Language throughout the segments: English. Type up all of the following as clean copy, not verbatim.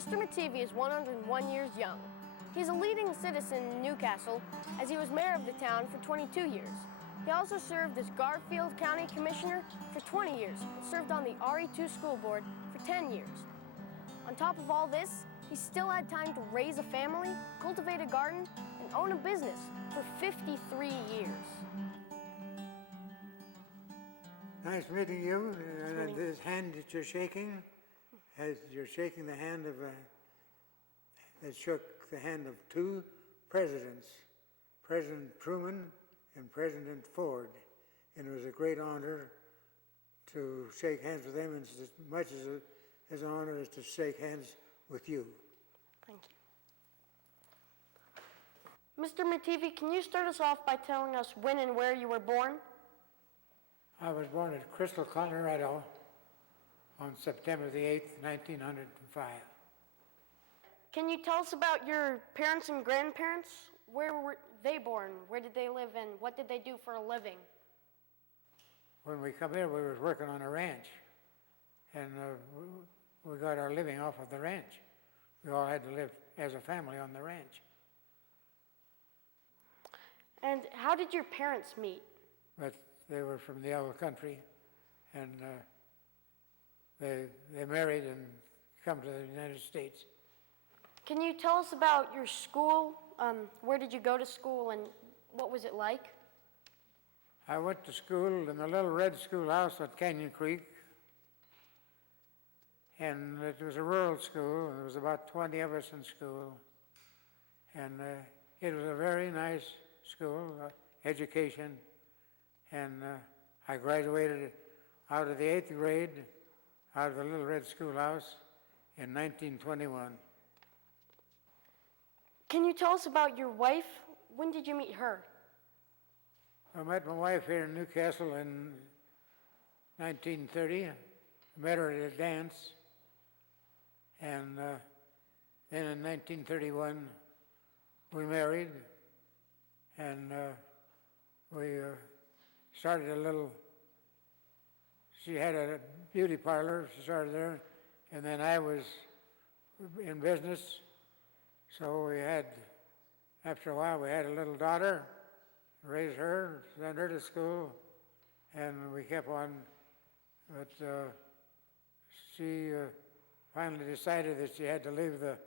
Mr. Mattivi is 101 years young. He's a leading citizen in Newcastle as he was mayor of the town for 22 years. He also served as Garfield County Commissioner for 20 years and served on the RE2 school board for 10 years. On top of all this, he still had time to raise a family, cultivate a garden, and own a business for 53 years. Nice meeting you. And this hand that you're shaking, you're shaking the hand of that shook the hand of two presidents, President Truman and President Ford. And it was a great honor to shake hands with them, and as much as an honor as to shake hands with you. Thank you. Mr. Mattivi, can you start us off by telling us when and where you were born? I was born at Crystal, Colorado on September the 8th, 1905. Can you tell us about your parents and grandparents? Where were they born? Where did they live, and what did they do for a living? When we come here, we were working on a ranch, and we got our living off of the ranch. We all had to live as a family on the ranch. And how did your parents meet? But they were from the old country, and they married and come to the United States. Can you tell us about your school? Where did you go to school, and what was it like? I went to school in the little red schoolhouse at Canyon Creek, and it was a rural school. There was about 20 of us in school, and it was a very nice school, education, and I graduated out of the 8th grade out of the little red schoolhouse in 1921. Can you tell us about your wife? When did you meet her? I met my wife here in Newcastle in 1930. I met her at a dance, and then in 1931 we married, and we started a little, she had a beauty parlor, she started there, and then I was in business. So we had, after a while, we had a little daughter, raised her, sent her to school, and we kept on. But she finally decided that she had to leave the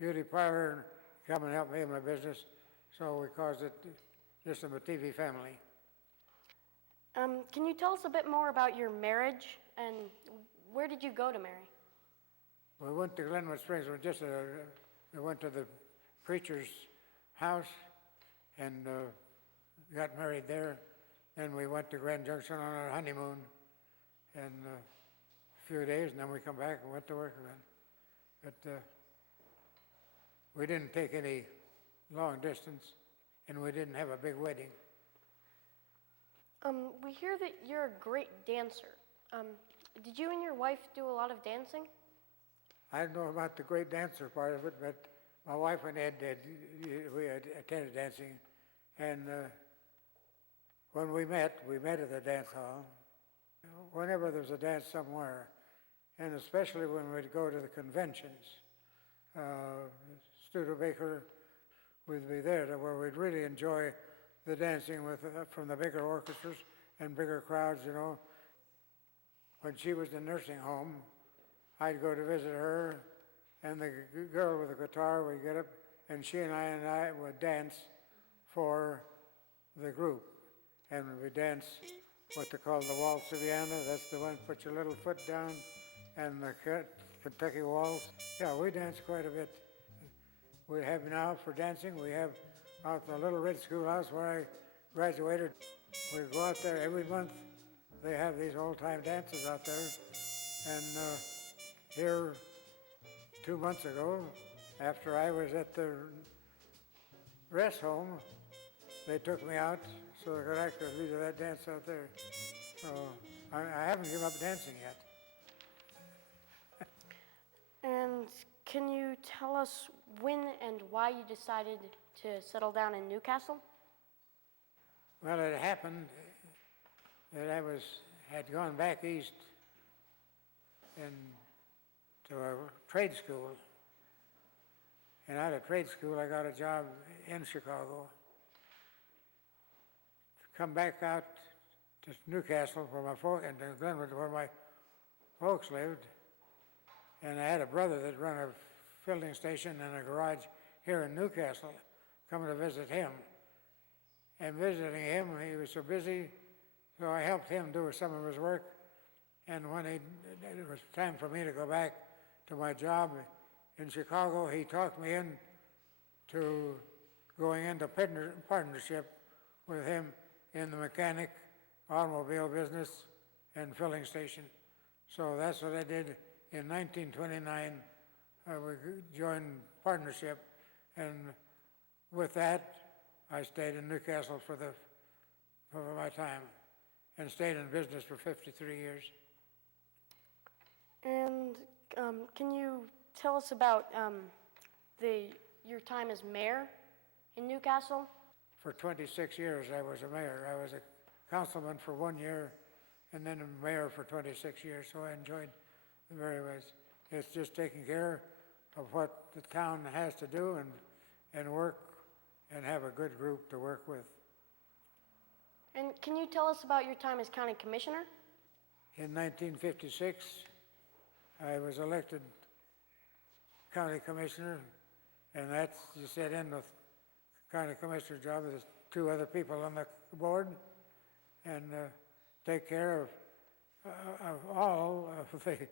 beauty parlor and come and help me in my business. So we caused it just a Mattivi family. Can you tell us a bit more about your marriage, and where did you go to marry? We went to Glenwood Springs. We went to the preacher's house and got married there. Then we went to Grand Junction on our honeymoon, and a few days, and then we come back and went to work again. But we didn't take any long distance, and we didn't have a big wedding. We hear that you're a great dancer. Did you and your wife do a lot of dancing? I don't know about the great dancer part of it, but my wife and Ed did. We had attended dancing, and when we met at the dance hall. Whenever there's a dance somewhere, and especially when we'd go to the conventions, Studebaker would be there where we'd really enjoy the dancing from the bigger orchestras and bigger crowds, you know. When she was in nursing home, I'd go to visit her, and the girl with the guitar would get up, and she and I would dance for the group. And we dance what they call the waltz of Vienna. That's the one, put your little foot down, and the Kentucky waltz. Yeah, we dance quite a bit. We have now for dancing, we have out the little red schoolhouse where I graduated. We go out there every month. They have these old-time dances out there. And here 2 months ago, after I was at the rest home, they took me out so that I could lead that dance out there. So I haven't given up dancing yet. And can you tell us when and why you decided to settle down in Newcastle? Well, it happened that I had gone back east and to a trade school, And out of trade school, I got a job in Chicago. Come back out to Newcastle where and to Glenwood where my folks lived. And I had a brother that run a filling station and a garage here in Newcastle, coming to visit him. And visiting him, he was so busy, so I helped him do some of his work. And when it was time for me to go back to my job in Chicago, he talked me in to going into partnership with him in the mechanic, automobile business, and filling station. So that's what I did in 1929. I joined partnership, and with that, I stayed in Newcastle for my time, and stayed in business for 53 years. And can you tell us about your time as mayor in Newcastle? For 26 years, I was a mayor. I was a councilman for 1 year, and then a mayor for 26 years, so I enjoyed it very much. It's just taking care of what the town has to do and work and have a good group to work with. And can you tell us about your time as county commissioner? In 1956, I was elected county commissioner, and that's just set in with county commissioner job. There's 2 other people on the board, and take care of all of the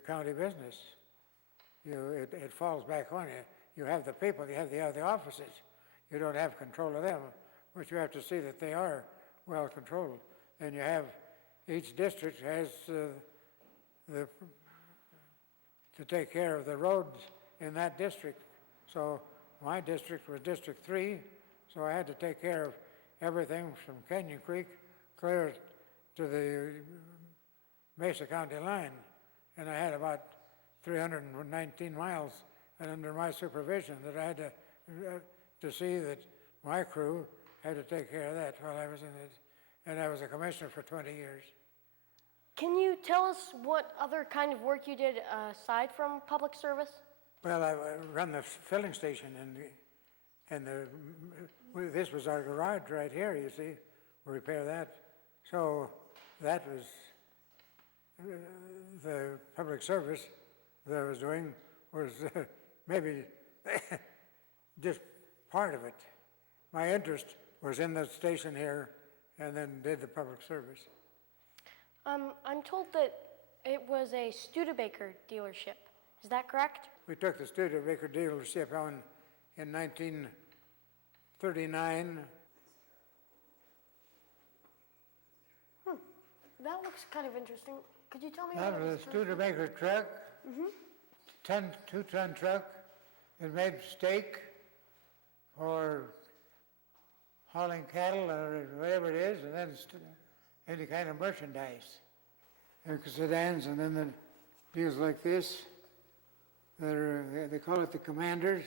county business. It falls back on you. You have the people, you have the offices. You don't have control of them, but you have to see that they are well controlled. And you have, each district has to take care of the roads in that district. So my district was District 3, so I had to take care of everything from Canyon Creek clear to the Mesa County line. And I had about 319 miles under my supervision that I had to see that my crew had to take care of that while I was in it. And I was a commissioner for 20 years. Can you tell us what other kind of work you did aside from public service? Well, I run the filling station, and this was our garage right here, you see. We repair that. So that was the public service that I was doing was maybe just part of it. My interest was in the station here and then did the public service. I'm told that it was a Studebaker dealership. Is that correct? We took the Studebaker dealership on in 1939. That looks kind of interesting. Could you tell me That what it was a Studebaker truck, 2-ton truck. It made steak or hauling cattle or whatever it is, and then any kind of merchandise. There are sedans, and then the deals like this. They call it the Commanders.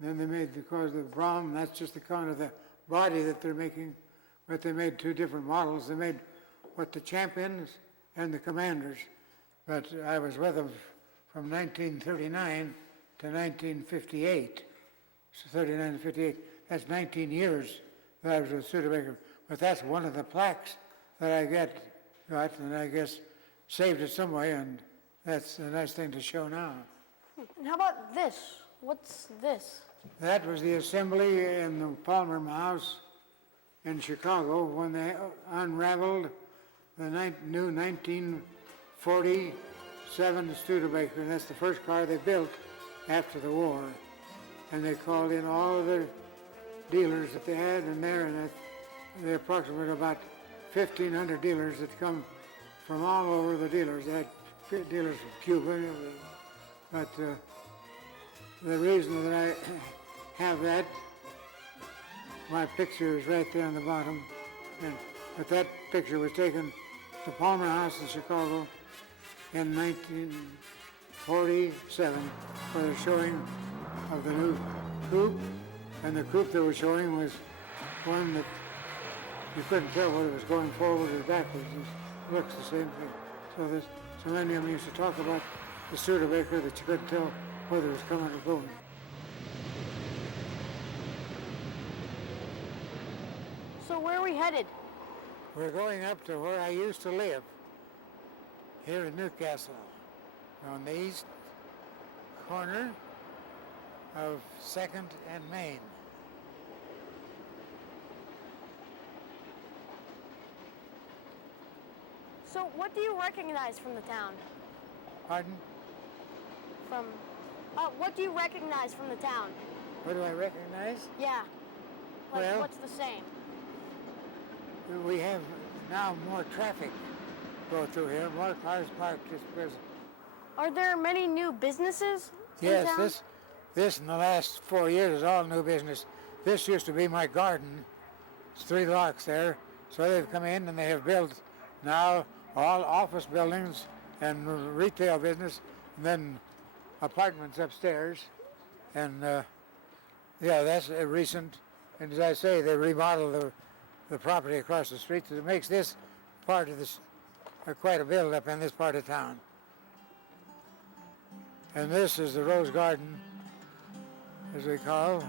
Then they made the Brom. That's just the kind of the body that they're making. But they made 2 different models. They made the Champions and the Commanders. But I was with them from 1939 to 1958. So 39 to 58. That's 19 years that I was with Studebaker. But that's one of the plaques that I got, and I guess saved it some way, and that's a nice thing to show now. And how about this? What's this? That was the assembly in the Palmer House in Chicago when they unraveled the new 1947 Studebaker. That's the first car they built after the war. And they called in all of the dealers that they had in there, and they approximately about 1,500 dealers that come from all over the dealers. They had dealers from Cuba, but the reason that I have that, my picture is right there on the bottom, but that picture was taken at the Palmer House in Chicago in 1947 for the showing of the new coupe, and the coupe they were showing was one that you couldn't tell whether it was going forward or backwards. It looks the same thing. So many of them used to talk about the Studebaker that you couldn't tell whether it's coming or going. So where are we headed? We're going up to where I used to live, here in Newcastle, on the east corner of 2nd and Main. So what do you recognize from the town? Pardon? What do you recognize from the town? What do I recognize? Yeah. Like, Well- what's the same? We have now more traffic go through here, more cars parked just because. Are there many new businesses in Yes, town? this in the last 4 years is all new business. This used to be my garden. It's 3 blocks there. So they've come in and they have built now all office buildings and retail business, and then apartments upstairs. And yeah, that's recent. And as I say, they remodeled the property across the street, so it makes this part of this quite a build-up in this part of town. And this is the Rose Garden, as we call,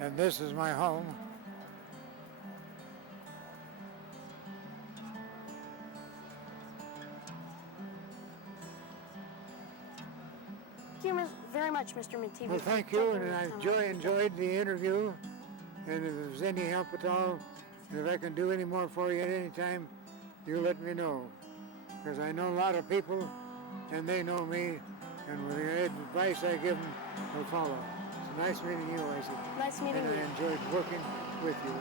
and this is my home. Thank you very much, Mr. Mattivi. Well, thank you, and I enjoyed the interview. And if there's any help at all, and if I can do any more for you at any time, you let me know. Because I know a lot of people, and they know me, and with the advice I give them, they'll follow. It's nice meeting you, Isaac. Nice meeting and you. I enjoyed working with you.